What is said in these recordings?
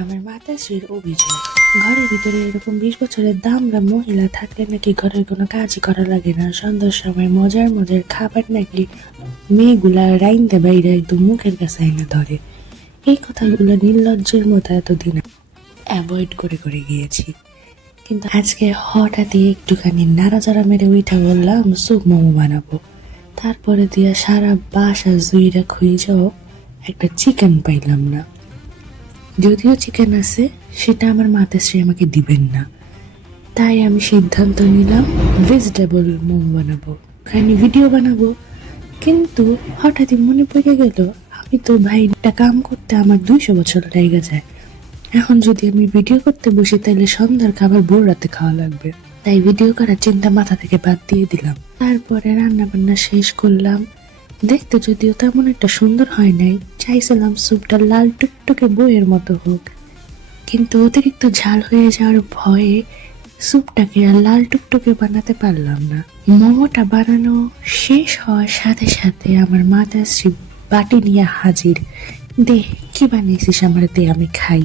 আমার মাতাশ্রীর অভিযোগ, ঘরের ভিতরে এরকম 20 বছরের দামড়া মহিলা থাকলে নাকি ঘরের কোনো কাজই করা লাগে না। সন্ধ্যার সময় মজার মজার খাবার নাকি মেয়েগুলা রাইন্দে বাইরে একদম মুখের কাছে এনে ধরে। এই কথাগুলো নির্লজ্জের মতো এতদিন অ্যাভয়েড করে করে গিয়েছি, কিন্তু আজকে হঠাৎই একটুখানি নাড়াচাড়া মেরে উঠা বললাম স্যুপ মোমো বানাবো। তারপরে দিয়া সারা বাসা জুইরা খুঁজেও একটা চিকেন পাইলাম না। যদিও চিকেন আছে, সেটা আমার মাতাশ্রী আমাকে দিবেন না। তাই আমি সিদ্ধান্ত নিলাম ভেজিটেবল মোমো বানাবো, খানি ভিডিও বানাবো। কিন্তু হঠাৎই মনে পড়ে গেল, আমি তো ভাই একটা কাম করতে আমার 200 বছর লেগে যায়। এখন যদি আমি ভিডিও করতে বসি তাহলে সন্ধ্যার খাবার ভোর রাতে খাওয়া লাগবে। তাই ভিডিও করার চিন্তা মাথা থেকে বাদ দিয়ে দিলাম। তারপরে রান্না বান্না শেষ করলাম। দেখতে যদিও তেমন একটা সুন্দর হয় নাই, চাইছিলাম স্যুপটা লাল টুকটুকে বইয়ের মতো হোক, কিন্তু অতিরিক্ত ঝাল হয়ে যাওয়ার ভয়ে স্যুপটাকে আর লাল টুকটুকে বানাতে পারলাম না। মোমোটা বানানো শেষ হওয়ার সাথে সাথে আমার মাতাশ্রী বাটি নিয়ে হাজির। দে, কি বানিয়েছিস আমার, দে আমি খাই।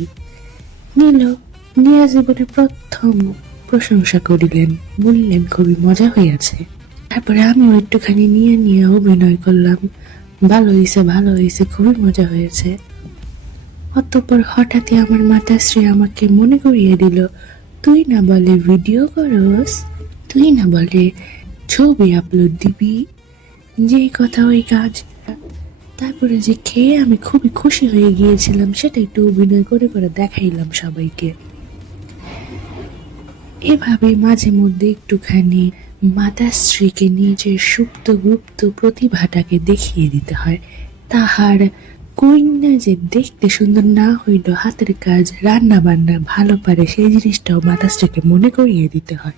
নিল, নিয়া জীবনে প্রথম প্রশংসা করিলেন, বললেন খুবই মজা হইয়াছে। তারপরে আমিও একটুখানি নিয়ে নিয়ে অভিনয় করলাম, ভালো হয়েছে, খুবই মজা হয়েছে। অতঃপর হঠাৎই আমার মাতাশ্রী আমাকে মনে করিয়ে দিল, তুই না বলে ভিডিও করস, তুই না বলে ছবি আপলোড দিবি, যে কথা ওই কাজ। তারপরে যে খেয়ে আমি খুবই খুশি হয়ে গিয়েছিলাম সেটা একটু অভিনয় করে করে দেখাইলাম সবাইকে। এভাবে মাঝে মধ্যে একটুখানি মাতাশ্রীকে নিজের সুপ্ত গুপ্ত প্রতিভাটাকে দেখিয়ে দিতে হয়। তাহার কন্যা যে দেখতে সুন্দর না হইল, হাতের কাজ রান্না বান্না ভালো পারে, সেই জিনিসটাও মাতাশ্রীকে মনে করিয়ে দিতে হয়।